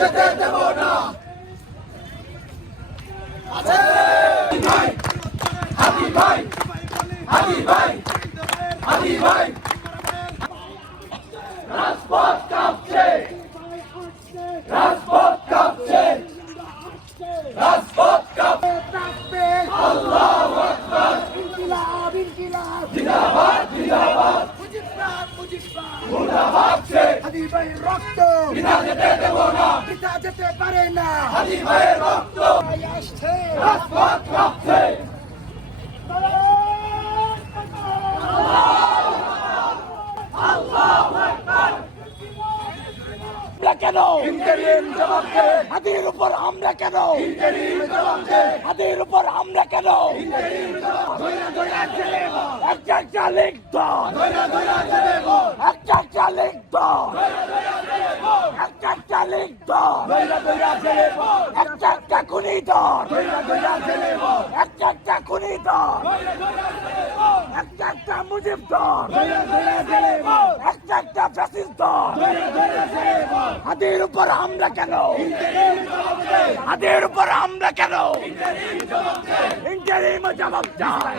যেতে দেব না। হাদি ভাই, হাদি ভাই, হাদি ভাই, রাজপথ কাঁপছে, রাজপথ কাঁপছে, রাজপথ কাঁপছে। আল্লাহু আকবার। ইনকিলাব, ইনকিলাব, জিন্দাবাদ, জিন্দাবাদ, মুর্দাবাদ সে। হাদি ভাইয়ের রক্ত বিনা যেতে দেব না, বিনা যেতে পারে না। হাদি ভাইয়ের রক্ত আসছে, রাজপথ কাঁপছে। কেন হাতির উপর আমরা কেন, হাতির উপর আমরা কেন, একটা একটা লিখত, একটা একটা লিখত, একটা একটা লিখত, একটা একটা খুনি ধর, একটা একটা খুনি ধর, একটা একটা মুজিব ধর, একটা একটা ফ্যাসিস্ট ধর। হাতির উপর হামলা কেন, হাতির উপর হামলা কেন, ইন্টারিম জবাব চাই।